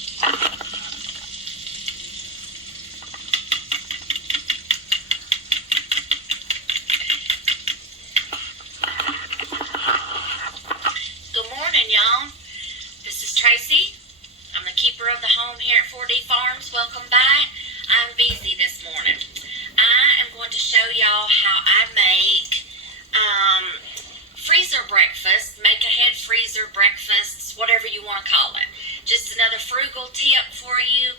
Good morning, y'all. This is Tracy. I'm the keeper of the home here at 4D Farms. Welcome back. I'm busy this morning. I am going to show y'all how I make freezer breakfast, make ahead freezer breakfasts, whatever you want to call it. Just another frugal tip for you.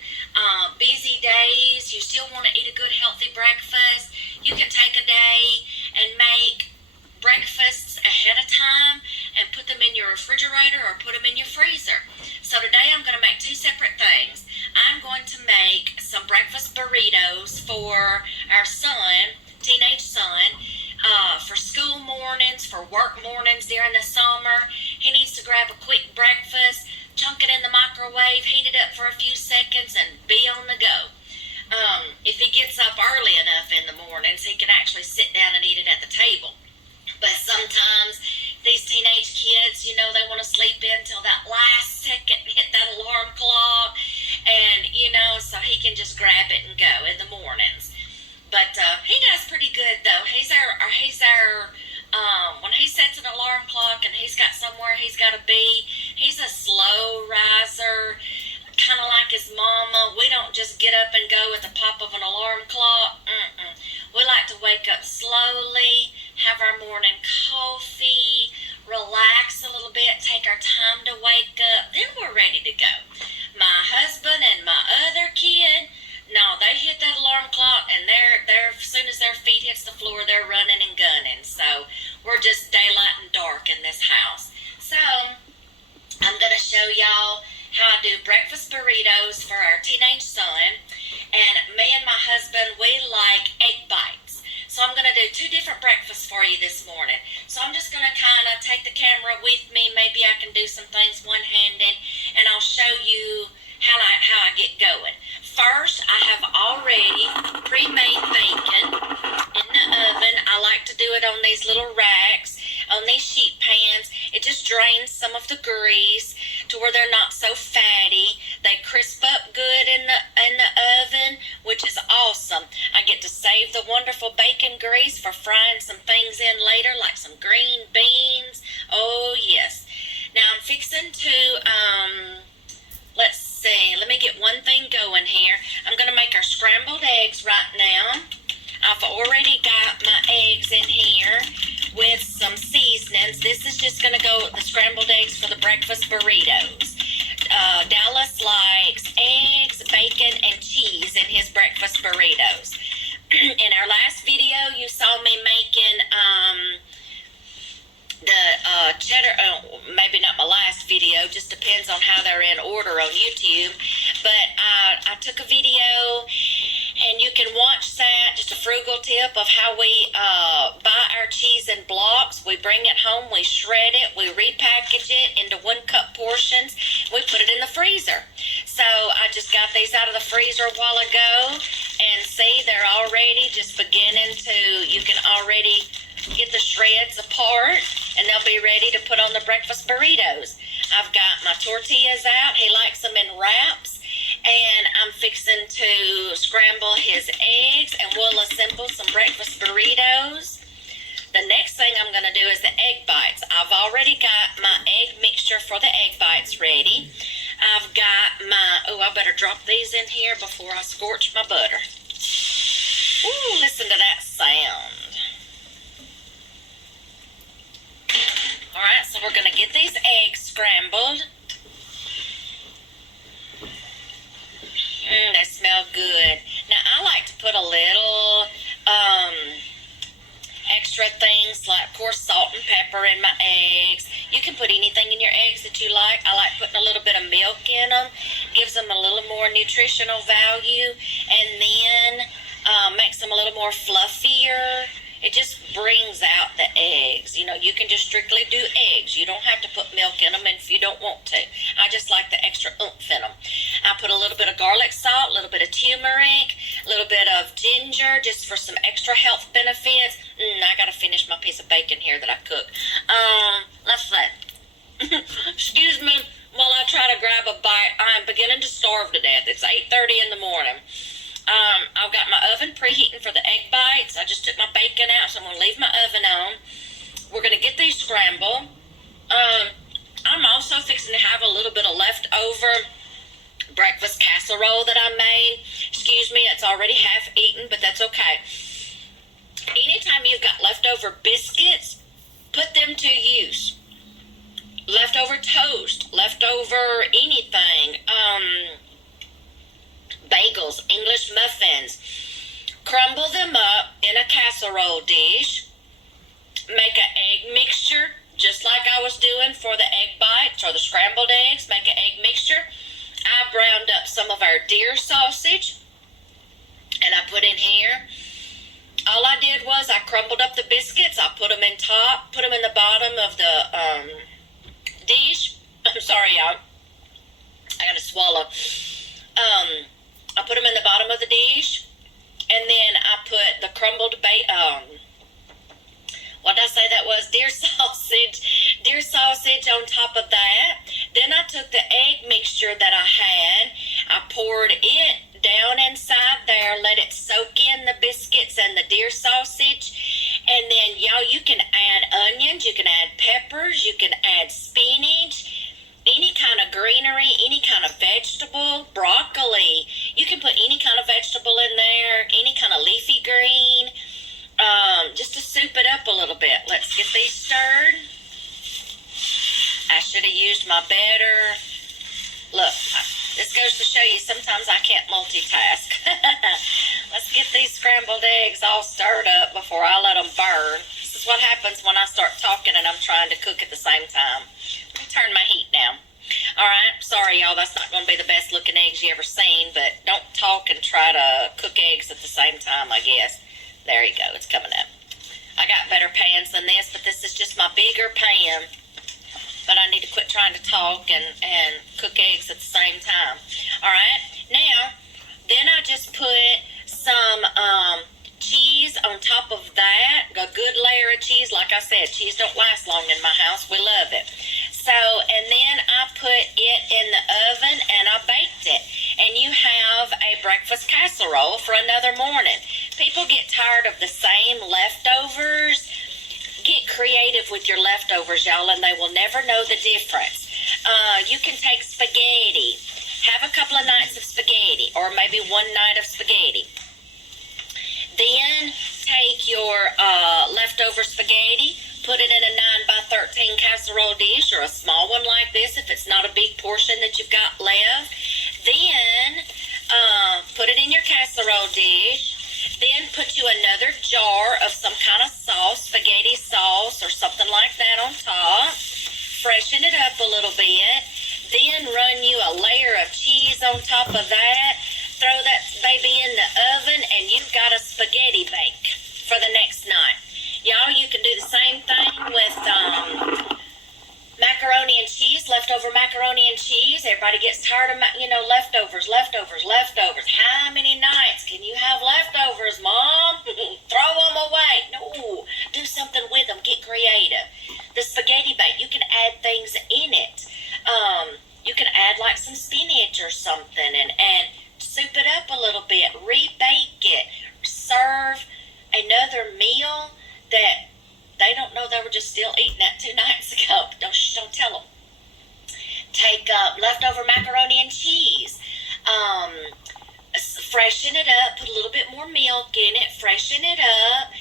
Busy days, you still want to eat a good healthy breakfast. You can take a day and make breakfasts ahead of time and put them in your refrigerator or put them in your freezer. So today I'm going to make two separate things. I'm going to make some breakfast burritos for our son, teenage son, for school mornings, for work mornings during the summer. He needs to grab a quick breakfast, chunk it in the microwave, heat it up for a few seconds, and be on the go. If he gets up early enough in the mornings, he can actually sit down and eat it at the table. But sometimes these teenage kids, you know, they want to sleep in till that last second, hit that alarm clock, and, you know, so he can just grab it and go in the mornings. But he does pretty good, though. When he sets an alarm clock and he's got somewhere he's got to be, he's a slow riser, kind of like his mama. We don't just get up and go with the pop of an alarm clock. We like to wake up slowly, have our morning coffee, relax a little bit, take our time to wake up, then we're ready to go. My husband and my other kid, no, they hit that alarm clock and they're as soon as their feet hits the floor, they're running and gunning. So we're just daylight and dark in this house. So I'm going to show y'all how I do breakfast burritos for our teenage son. And me and my husband, we like egg bites. So I'm going to do two different breakfasts for you this morning. So I'm just going to kind of take the camera with me. Maybe I can do some things one-handed, and I'll show you how I get going. First, I have already pre-made bacon in the oven. I like to do it on these little racks, on these sheet pans. It just drains some of the grease to where they're not so fatty. They crisp up good in the oven, which is awesome. I get to save the wonderful bacon grease for frying some things in later, like some green beans. Oh, yes. Now, I'm fixing to, let's see, let me get one thing going here. I'm going to make our scrambled eggs right now. I've already got my eggs in here with some seasonings. This is just going to go with the scrambled eggs for the breakfast burritos. Dallas likes eggs, bacon, and cheese in his breakfast burritos. In our last video, you saw me making the cheddar, maybe not my last video, just depends on how they're in order on YouTube, but I took a video, and you can watch that, just a frugal tip of how we buy our cheese in blocks. We bring it home, we shred it, we repackage it into 1 cup portions, we put it in the freezer. So I just got these out of the freezer a while ago, and see, they're already just beginning to, you can already get the shreds apart, and they'll be ready to put on the breakfast burritos. I've got my tortillas out. He likes them in wraps, and I'm fixing to scramble his eggs, and we'll assemble some breakfast burritos. The next thing I'm going to do is the egg bites. I've already got my egg mixture for the egg bites ready. I've got my, I better drop these in here before I scorch my butter. Ooh, listen to that sound. Alright, so we're going to get these eggs scrambled. They smell good. Now, I like to put a little extra things like, of course, salt and pepper in my eggs. You can put anything in your eggs that you like. I like putting a little bit of milk in them. Gives them a little more nutritional value. And then makes them a little more fluffier. It just brings out the eggs. You know, you can just strictly do eggs. You don't have to put milk in them if you don't want to. I just like the extra oomph in them. I put a little bit of garlic salt, a little bit of turmeric, a little bit of ginger, just for some extra health benefits. I got to finish my piece of bacon here that I cooked. Let's see. Excuse me while I try to grab a bite. I'm beginning to starve to death. It's 8:30 in the morning. I've got my oven preheating for the egg bites. I just took my bacon out, so I'm going to leave my oven on. We're going to get these scrambled. I'm also fixing to have a little bit of leftover breakfast casserole that I made. Excuse me, it's already half eaten, but that's okay. Anytime you've got leftover biscuits, put them to use. Leftover toast, leftover anything, bagels, English muffins. Crumble them up in a casserole dish. Make an egg mixture, just like I was doing for the egg bites or the scrambled eggs. Make an egg mixture. I browned up some of our deer sausage, and I put in here. All I did was I crumbled up the biscuits. I put them in top, put them in the bottom of the dish. I'm sorry, y'all. I gotta swallow. I put them in the bottom of the dish, and then I put the crumbled what did I say that was? Deer sausage on top of that. Then I took the egg mixture that I had. I poured it down inside there, let it soak in the biscuits and the deer sausage. And then, y'all, you can add onions, you can add peppers, you can add spinach, any kind of greenery, any kind of vegetable, broccoli. You can put any kind of vegetable in there, any kind of leafy green. Just to soup it up a little bit. Let's get these stirred. I should have used my better. Look, this goes to show you sometimes I can't multitask. Let's get these scrambled eggs all stirred up before I let them burn. This is what happens when I start talking and I'm trying to cook at the same time. Let me turn my heat down. Alright, sorry y'all, that's not going to be the best looking eggs you ever seen, but don't talk and try to cook eggs at the same time, I guess. There you go, it's coming up. I got better pans than this, but this is just my bigger pan. But I need to quit trying to talk and cook eggs at the same time. Alright, now, then I just put some cheese on top of that. A good layer of cheese. Like I said, cheese don't last long in my house. We love it. So, and then I put it in the oven and I baked it. And you have a breakfast casserole for another morning. People get tired of the same leftovers. Get creative with your leftovers, y'all, and they will never know the difference. You can take spaghetti. Have a couple of nights of spaghetti, or maybe one night of spaghetti. Then take your leftover spaghetti, put it in a 9x13 casserole dish, or a small one like this if it's not a big portion that you've got left. Then put it in your casserole dish. Then put you another jar of some kind of sauce, spaghetti sauce or something like that on top. Freshen it up a little bit. Then run you a layer of cheese on top of that. Throw that baby in the oven and you've got a spaghetti bake for the next night. Y'all, you can do the same thing with macaroni and cheese, leftover macaroni and cheese. Everybody gets tired of, leftovers. How many nights can you have leftovers, Mom? Throw them away. No, do something with them. Get creative. The spaghetti bake, you can add things in it. You can add like some spinach or something and soup it up a little bit. Rebake it. Serve another meal that they don't know they were just still eating that 2 nights ago. Don't tell them. Take leftover macaroni and cheese. Freshen it up. Put a little bit more milk in it. Freshen it up.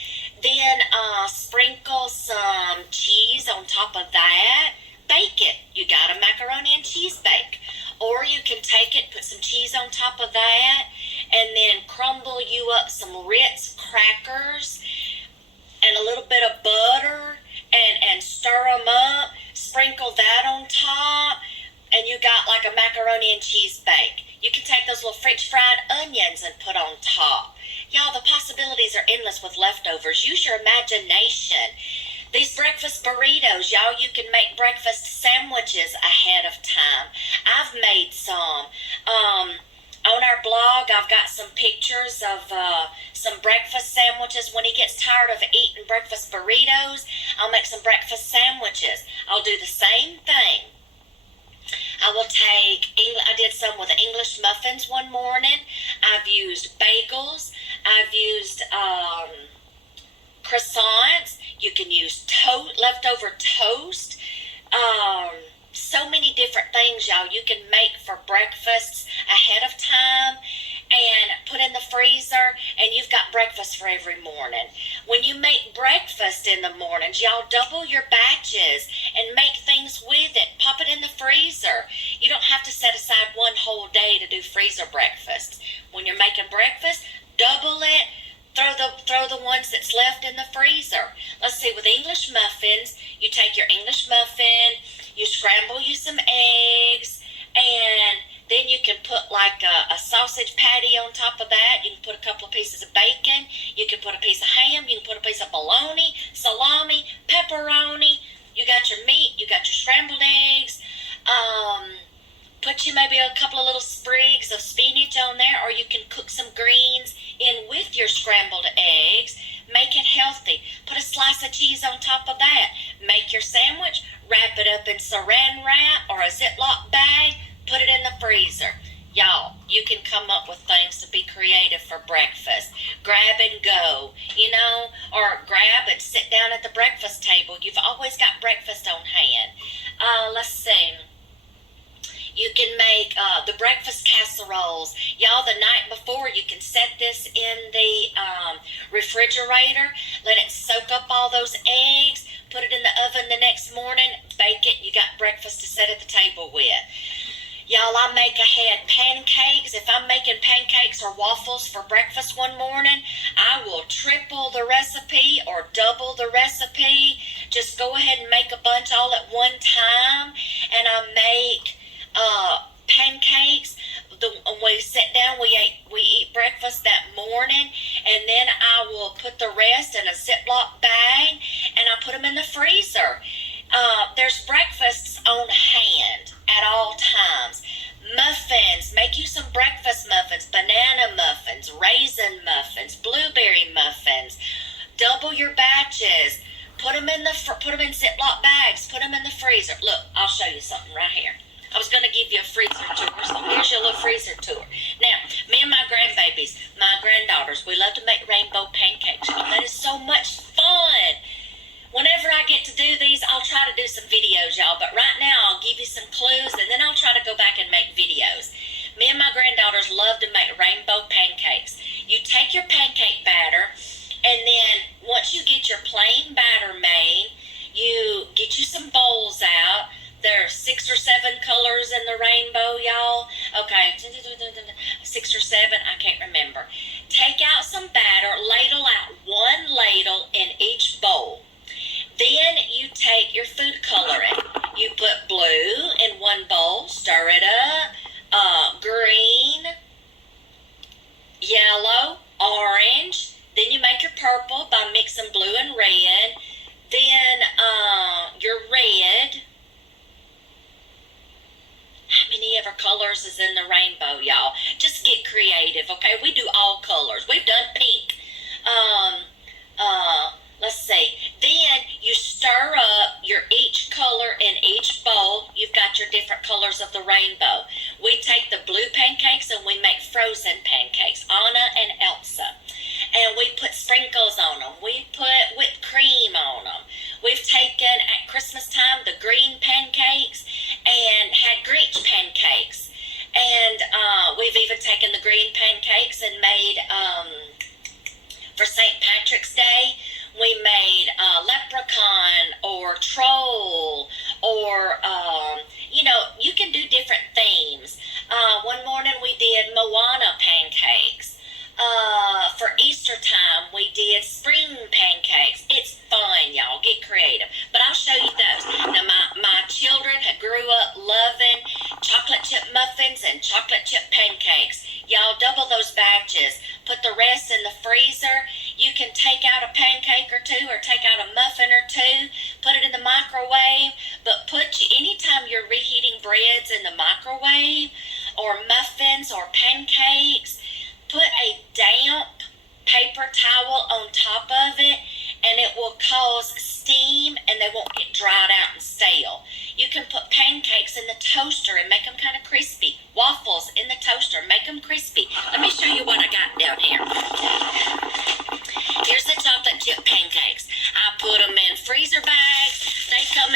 Then sprinkle some cheese on top of that. Bake it. You got a macaroni and cheese bake. Or you can take it, put some cheese on top of that, and then crumble you up some Ritz crackers and a little bit of butter and stir them up, sprinkle that on top, and you got like a macaroni and cheese bake. You can take those little French fried onions and put on top. Y'all, the possibilities are endless with leftovers. Use your imagination. These breakfast burritos, y'all, you can make breakfast sandwiches ahead of time. I've made some. On our blog, I've got some pictures of some breakfast sandwiches. When he gets tired of eating breakfast burritos, I'll make some breakfast sandwiches. I'll do the same thing. I did some with English muffins one morning. I've used bagels. I've used croissants. You can use leftover toast. So many different things, y'all, you can make for breakfasts ahead of time and put in the freezer, and you've got breakfast for every morning. When you make breakfast in the mornings, y'all double your batches and make things with it. Pop it in the freezer. You don't have to set aside one whole day to do freezer breakfasts. When you're making breakfast, double it. Throw the ones that's left in the freezer. Let's see, with English muffins, you take your English muffin, you scramble you some eggs, and then you can put like a sausage patty on top of that. You can put a couple of pieces of bacon. You can put a piece of ham. You can put a piece of bologna, salami, pepperoni. You got your meat. You got your scrambled eggs. Put you maybe a couple of little sprigs of spinach on there, or you can cook some greens in with your scrambled eggs. Make it healthy. Put a slice of cheese on top of that. Make your sandwich. Wrap it up in saran wrap or a Ziploc bag. Put it in the freezer. Y'all, you can come up with things to be creative for breakfast. Grab and go, or grab and sit down at the breakfast table. You've always got breakfast on hand. Let's see. You can make the breakfast casseroles. Y'all, the night before, you can set this in the refrigerator. Let it soak up all those eggs. Put it in the oven the next morning. Bake it. You got breakfast to sit at the table with. Y'all, I had pancakes. If I'm making pancakes or waffles for breakfast one morning, I will triple the recipe or double the recipe. Just go ahead and make a bunch all at one time. And I make pancakes. When we sit down, we eat breakfast that morning, and then I will put the rest in a Ziploc bag, and I put them in the freezer. There's breakfasts on hand at all times. Muffins, make you some breakfast muffins, banana muffins, raisin muffins, blueberry muffins. Double your batches. Put them in Ziploc bags. Put them in the freezer. Look, I'll show you something right here. I was going to give you a freezer tour, so here's your little freezer tour. Now, me and my grandbabies, my granddaughters, we love to make rainbow pancakes. That is so much fun. Whenever I get to do these, I'll try to do some videos, y'all. But right now, I'll give you some clues, and then I'll try to go back and make videos. Me and my granddaughters love to make rainbow pancakes. You take your pancake batter, and then once you get your plain batter made, you get you some bowls out. There are 6 or 7 colors in the rainbow, y'all. Okay, 6 or 7, I can't remember. Take out some batter, ladle out 1 ladle in each bowl. Then you take your food coloring. You put blue in 1 bowl, stir it up, green, yellow, orange. Then you make your purple by mixing blue and red. Then your red. How many ever colors is in the rainbow, y'all? Just get creative, okay? We do all colors. We've done pink. Let's see. Then you stir up each color in each bowl. You've got your different colors of the rainbow. We take the blue pancakes and we make frozen pancakes, Anna and Elsa. And we put sprinkles on them. We put whipped cream on them. We've taken, at Christmas time, the green pancakes and had Grinch pancakes. And we've even taken the green pancakes and made, for St. Patrick's Day, we made leprechaun or troll or, you can do different themes. One morning we did Moana pancakes. For Easter time, we did spring pancakes. It's fun, y'all. Get creative. But I'll show you those. Now, my children grew up loving chocolate chip muffins and chocolate chip pancakes. Y'all double those batches. Put the rest in the freezer. You can take out a pancake or two or take out a muffin or two. Put it in the microwave. But anytime you're reheating breads in the microwave or muffins or pancakes, put a damp paper towel on top of it, and it will cause steam, and they won't get dried out and stale. You can put pancakes in the toaster and make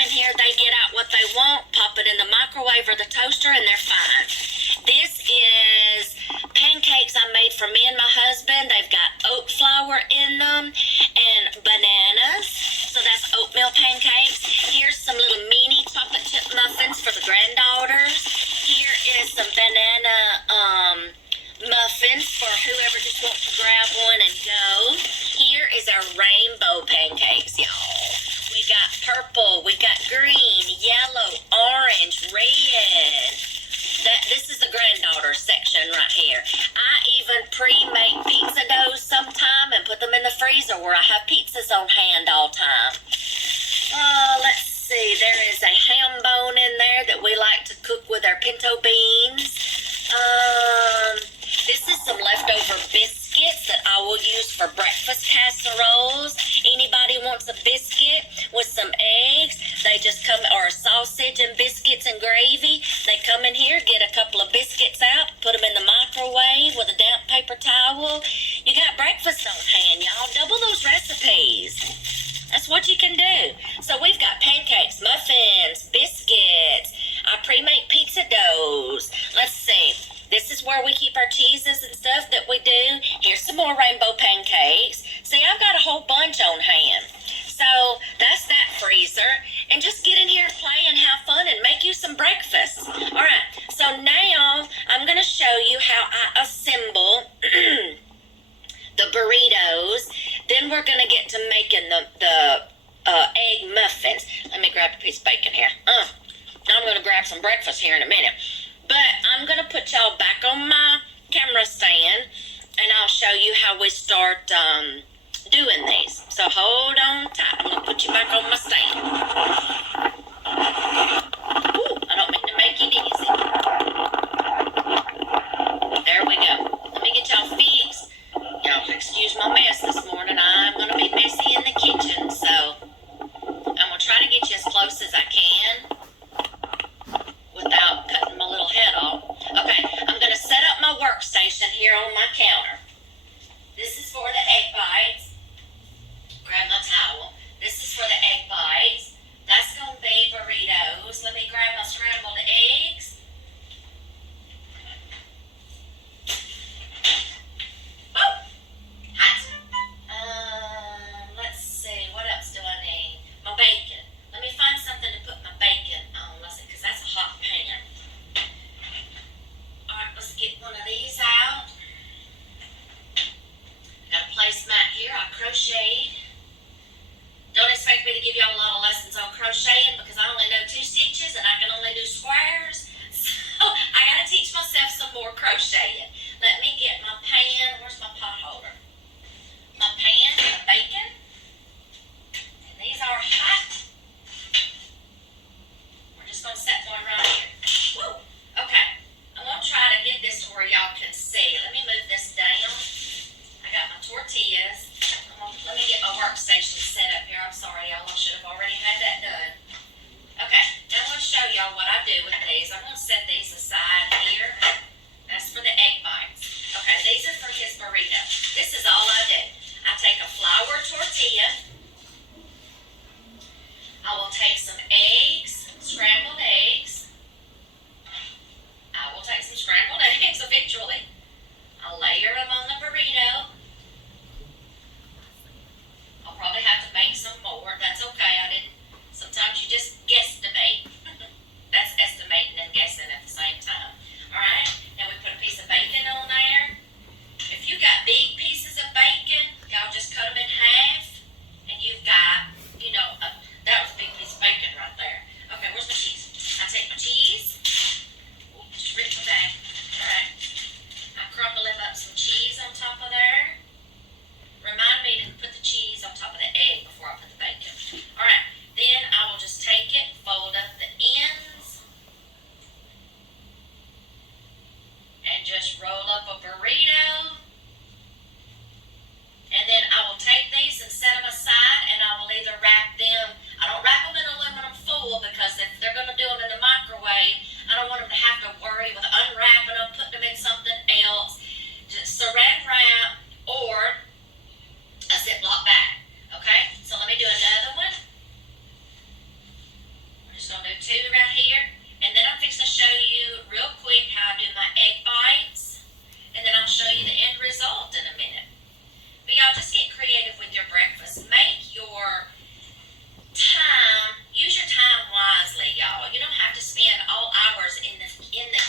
in here, they get out what they want, pop it in the microwave or the toaster, and they're fine. This is pancakes I made for me and my husband. They've got oat flour in them and bananas. So that's oatmeal pancakes. Here's some little mini chocolate chip muffins for the granddaughters. Here is some banana muffins for whoever just wants to grab one and go. Here is our rainbow pancakes, y'all. We got purple, we got green, yellow, orange, red. This is the granddaughter section right here. I even pre-make pizza doughs sometime and put them in the freezer where I have pizzas on hand all time. Let's see. There is a ham bone in there that we like to cook with our pinto beans. This is some leftover biscuits that I will use for breakfast casseroles. Anybody wants a biscuit with some eggs, they just come, or sausage and biscuits and gravy, they come in here, get a couple of biscuits out, put them in the microwave with a damp paper towel. You got breakfast on hand, y'all. Double those recipes. That's what you can do. So we've got pancakes, muffins, biscuits. I pre-make pizza doughs. Let's see. This is where we keep our cheeses and stuff that we do. Here's some more rainbow pancakes. See, I've got a whole bunch on hand. So that's that freezer. And just get in here and play and have fun and make you some breakfast. All right. So now I'm going to show you how I assemble the burritos. Then we're going to get to making the egg muffins. Let me grab a piece of bacon here. Now I'm going to grab some breakfast here in a minute. But I'm going to put y'all back on my camera stand, and I'll show you how we start doing these. So hold on tight. I'm going to put you back on my stand. Ooh, I don't mean to make it easy. There we go. Let me get y'all fixed. Y'all excuse my mess this morning. I'm going to be messy in the kitchen, so I'm going to try to get you as close as I can without cutting my little head off. Okay, I'm going to set up my workstation here on my counter. This is for the egg bites. Grab my towel. This is for the egg bites. That's going to be burritos. Let me grab my scrambled eggs. Oh, hot. Let's see, what else do I need? My bacon. Let me find something to put my bacon I'm just gonna do two right here, and then I'm fixing to show you real quick how I do my egg bites, and then I'll show you the end result in a minute. But y'all just get creative with your breakfast. Make your time, use your time wisely, y'all. You don't have to spend all hours in the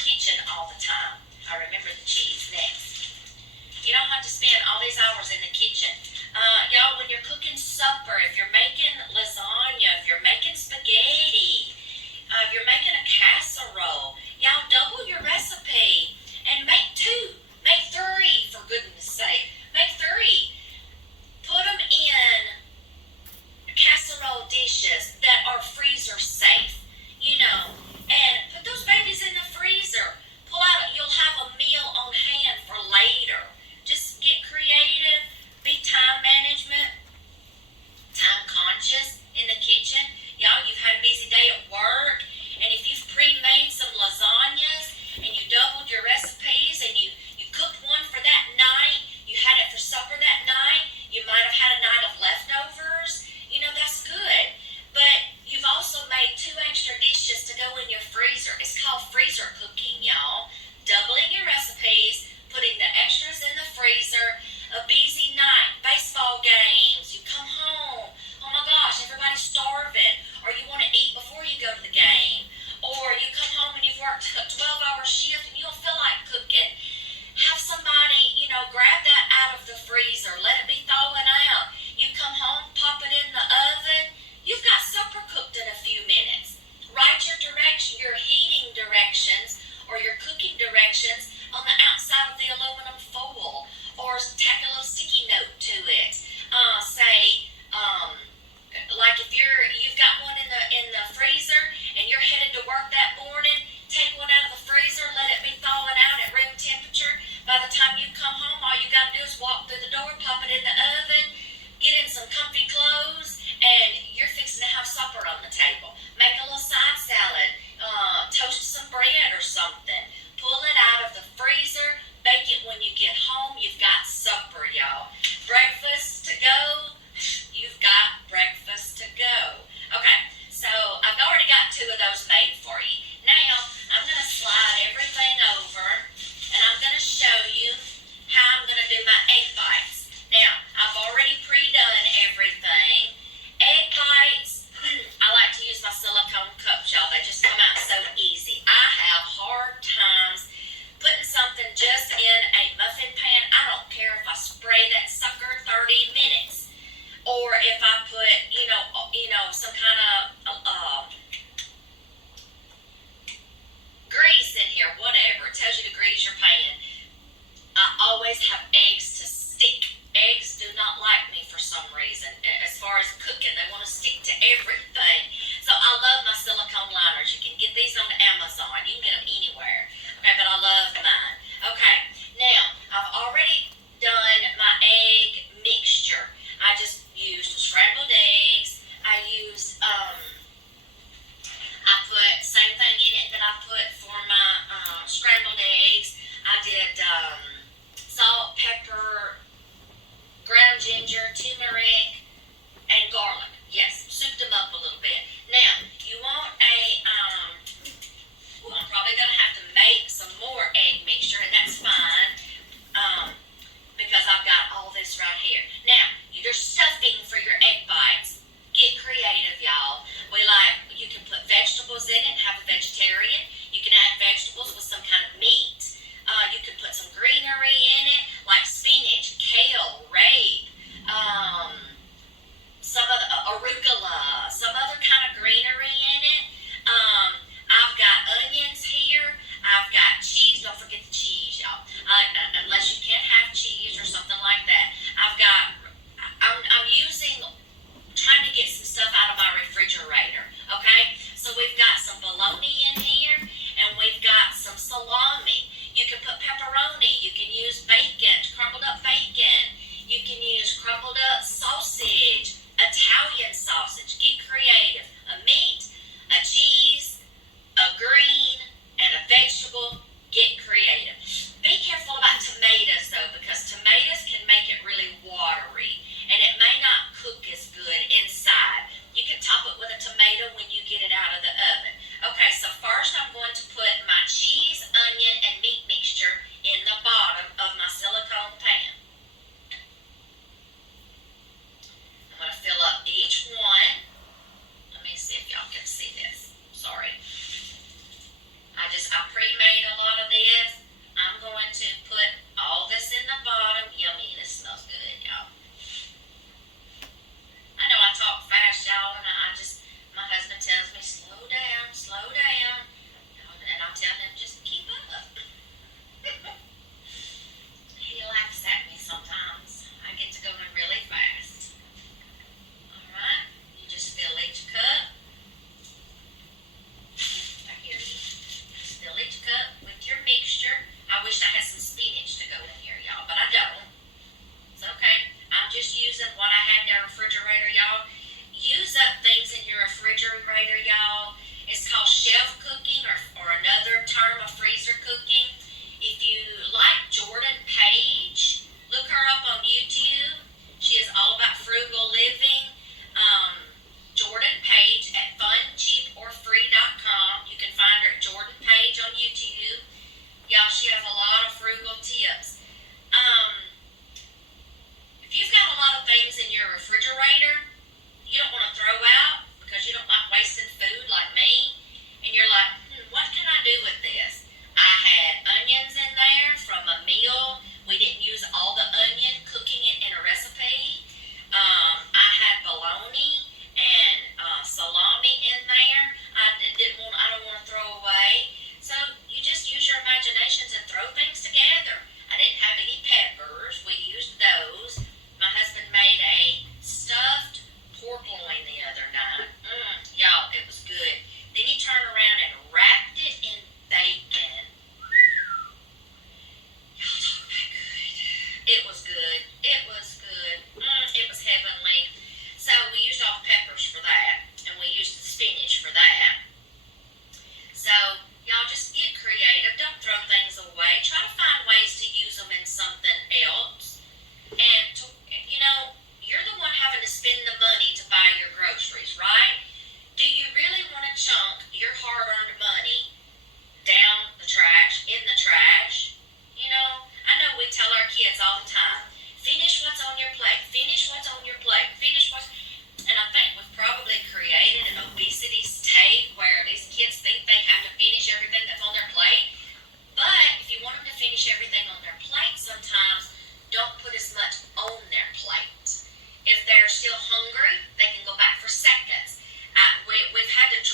kitchen all the time. I remember the cheese next. You don't have to spend all these hours in the kitchen. Y'all, when you're cooking supper, if you're making lasagna, if you're making spaghetti, if you're making a casserole, y'all double your recipe and make two, make three, for goodness sake. Make three. Put them in casserole dishes that are freezer safe, and put those babies in the freezer. Pull out, you'll have a meal on hand for later. Just get creative, be time management, time conscious in the kitchen. Y'all, you've had a busy day at work, and if you've pre-made some lasagnas and you doubled your recipes and you cooked one for that night, you had it for supper that night, you might have had a night of leftovers, that's good. But you've also made two extra dishes to go in your freezer. It's called freezer cooking, y'all. Doubling your recipes, putting the extras in the freezer. A busy night, baseball games, you come home, oh my gosh, everybody's starving, or you want to eat before you go to the game, or you come home and you've worked a 12-hour shift and you don't feel like cooking. Have somebody, grab that out of the freezer, let it be thawing out. You come home, pop it in the oven, you've got supper cooked in a few minutes. Write your heating directions or your cooking directions on the outside of the aluminum foil, or tack a little sticky note to it. Like if you've got one in the freezer and you're headed to work that morning, take one out of the freezer, let it be thawing out at room temperature. By the time you come home, all you got to do is walk through the door, pop it in the oven, get in some comfy clothes, and you're fixing to have supper on the table. Make a little side salad, toast some bread or something. Pull it out of the freezer, bake it when you get home. You've got supper, y'all. Breakfast to go. You've got breakfast to go. Okay, so I've already got two of those made for you. Now, I'm going to slide everything over, and I'm going to show you how I'm going to do my egg bites. Now, I've already pre-done everything. Egg bites, I like to use my silicone cups, y'all. They just come out so easy. I have hard times putting something just in a muffin pan. I don't care if I spray that sucker 30 minutes, or if I put, some kind of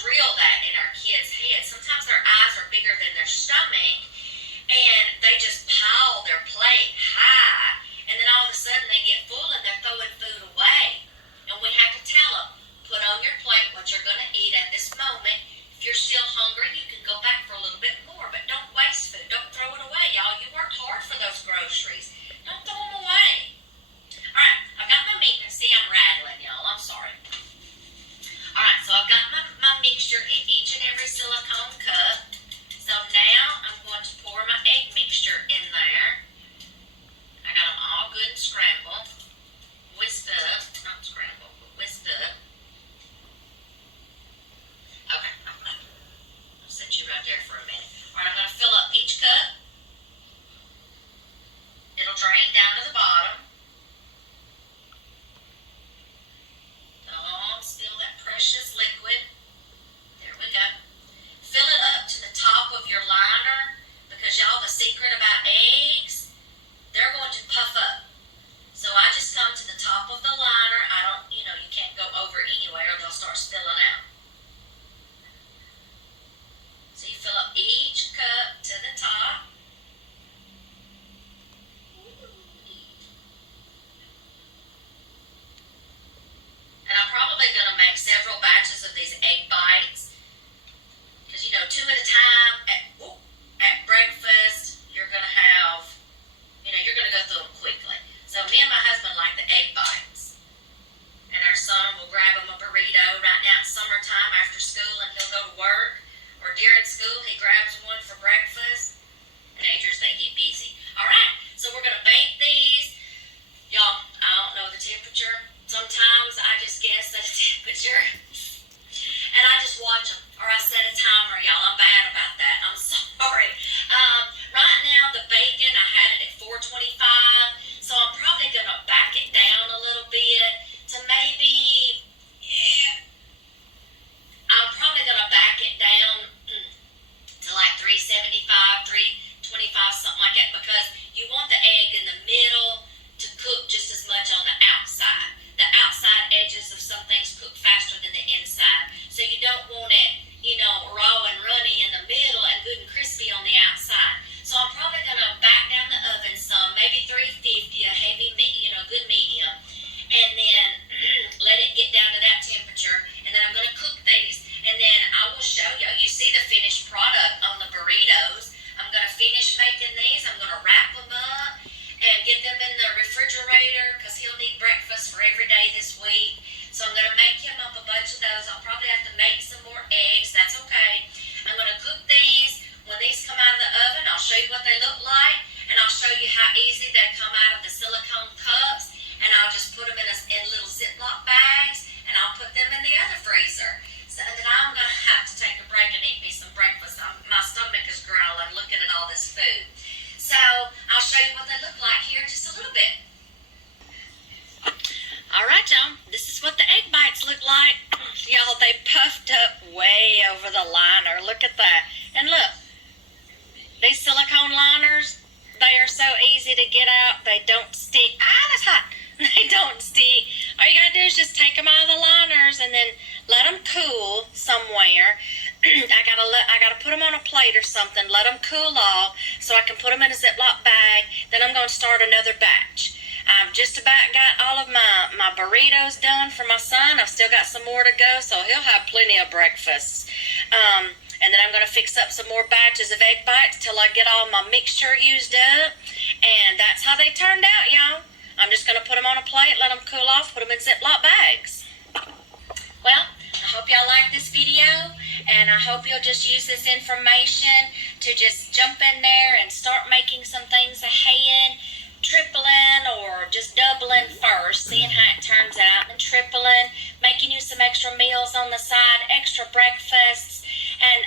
drill that in our kids' heads. Sometimes their eyes are bigger than their stomach, and they just pile their plate high, and then all of a sudden they get full and they're throwing food away. And we have to tell them, put on your plate what you're going to eat at this moment. If you're still hungry, you can go back for a little bit more, but don't waste food. Don't throw it away, y'all. You worked hard for those groceries. Don't throw them away. All right, I've got my meat. See, I'm rattling, y'all. I'm sorry. All right, so I've got my mixture in each and every silicone cup. So now I'm going to pour my egg mixture in there. I got them all good and scrambled. Whisked up. Not scrambled, but whisked up. Okay, I'll set you right there for a minute. All right, I'm going to fill up each cup. It'll drain down to the bottom. Don't spill that precious liquid. There we go. Fill it up to the top of your liner, because y'all, the secret about eggs, they're going to puff up. So I just come to the top of the liner. I don't, you can't go over anywhere or they'll start spilling out. So you fill up each cup to the top. And I'm probably going to make several batches of these egg bites. Because, 2 at a time at breakfast, you're going to have, you're going to go through them quickly. So me and my husband like the egg bites. And our son will grab him a burrito. Right now it's summertime after school and he'll go to work. Or during school, he grabs one for breakfast. Teenagers, they get busy. All right, so we're going to bake these. Y'all, I don't know the temperature. Sometimes I just guess at a temperature. And I just watch them. Or I set a timer, y'all. I'm bad about that. I'm sorry. Right now, the bacon, I had it at 425. So I'm probably going to back it down a little bit to maybe, I'm probably going to back it down to like 375, 325, something like that, because you want the egg in the middle to cook just as much on the outside. The outside edges of some things cook faster than the inside. So you don't want it, raw and runny in the middle and good and crispy on the outside. So I'm probably going to back down the oven some, maybe 350, a heavy, good medium, and then let it get down to that temperature, and then I'm going to cook these. And then I will show you. You see the finished product on the burritos. I'm going to finish making these. I'm going to wrap them up and get them in the refrigerator, because he'll need breakfast for every day this week. So I'm going to make him up a bunch of those. I'll probably have to make some more eggs. That's okay. I'm going to cook these. When these come out of the oven, I'll show you what they look like, and I'll show you how easy they come out of the silicone cups, and I'll just put them in little Ziploc bags, and I'll put them in the other freezer. So then I'm going to have to take a break and eat me some breakfast. My stomach is growling looking at all this food. So I'll show you what they look like here in just a little bit. All right, y'all. This is what the egg bites look like. Y'all, they puffed up way over the liner. Look at that. And look, these silicone liners, they are so easy to get out. They don't stick. That's hot. They don't stick. All you gotta do is just take them out of the liners and then let them cool somewhere. I gotta put them on a plate or something. Let them cool off so I can put them in a Ziploc bag. Then I'm gonna start another batch. I've just about got all of my burritos done for my son. I've still got some more to go, so he'll have plenty of breakfasts. And then I'm going to fix up some more batches of egg bites till I get all my mixture used up. And that's how they turned out, y'all. I'm just going to put them on a plate, let them cool off, put them in Ziploc bags. Well, I hope y'all like this video, and I hope you'll just use this information to just jump in there and start making some things ahead, tripling or just doubling first, seeing how it turns out, and tripling, making you some extra meals on the side, extra breakfasts, and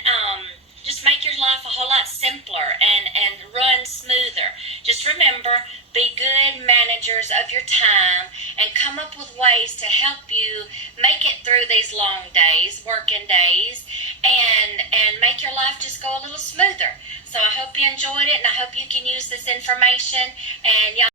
just make your life a whole lot simpler and run smoother. Just remember, be good managers of your time and come up with ways to help you make it through these long days, working days, and make your life just go a little smoother. So I hope you enjoyed it, and I hope you can use this information, and y'all